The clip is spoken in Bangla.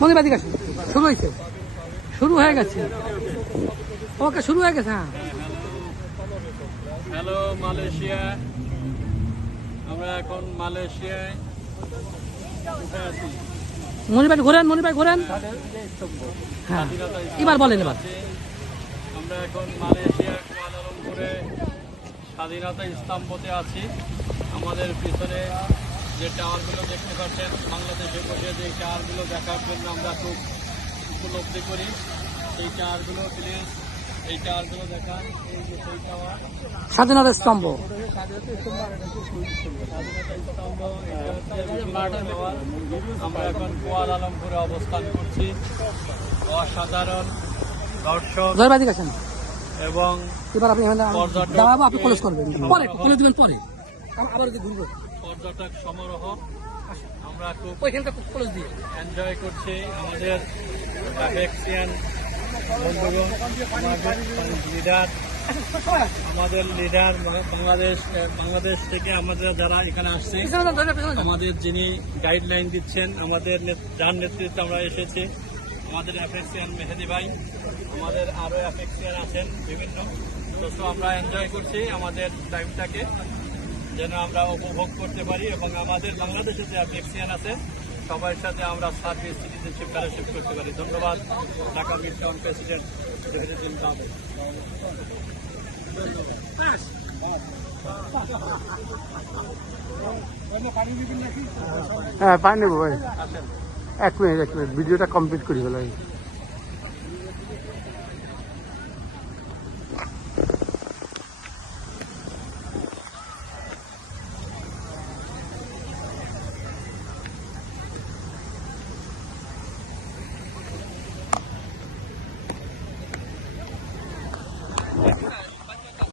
মনে বাদিক আসুন, শুরু হয়েছে, শুরু হয়ে গেছে, ওকে শুরু হয়ে গেছে। হ্যাঁ, হ্যালো মালয়েশিয়া, আমরা এখন মালয়েশিয়ায় আছি। মনির ঘোরেন, মনির ভাই ঘোরেন। হ্যাঁ, এবার বলেন এবার। আমরা এখন মালয়েশিয়ার কুয়ালালামপুরে স্বাধীনতা স্তম্ভতে আছি। আমাদের পিছনে যে টাওয়ারগুলো দেখতে পাচ্ছেন, বাংলাদেশে বসে যে টাওয়ারগুলো দেখার জন্য আমরা খুব উপলব্ধি করি। এই টাওয়ারগুলো প্লিজ, এই টাওয়ারগুলো দেখান। এই যে সেই টাওয়ার, স্বাধীনতা স্তম্ভ। আমরা এখন কুয়ালালামপুরে অবস্থান করছি। অসাধারণ দর্শক জয় বাদিক আসেন। এবং এবার আপনি দাঁড়াবো, আপনি ক্লোজ করবেন, পরে ক্লোজ দিবেন, পরে আবার ঘুরবো। পর্যটক সমারোহ আমরা খুব ওইখানটা ক্লোজ দিয়ে এনজয় করছি। আমাদের অ্যাফেক্সিয়ান বন্ধুগণ, আমাদের লিডার বাংলাদেশ থেকে আমাদের যারা এখানে আসছে, আমাদের যিনি গাইডলাইন দিচ্ছেন, আমাদের যার নেতৃত্বে আমরা এসেছি, আমাদের অ্যাফেক্সিয়ান মেহেদি ভাই, আমাদের আরও অ্যাফেক্সিয়ান আছেন বিভিন্ন। তো আমরা এনজয় করছি আমাদের টাইমটাকে, যেন আমরা উপভোগ করতে পারি এবং আমাদের বাংলাদেশে যে অ্যাফেক্সিয়ান আছে সবার সাথে আমরা সার্ভিস সিটিজেনশিপ ফেলোশিপ করতে পারি। ধন্যবাদ Dhaka Midtown president Zahiruddin Kader. হ্যাঁ, পানি নেবো ভাই। এক মিনিট ভিডিওটা কমপ্লিট করি ফেলাই।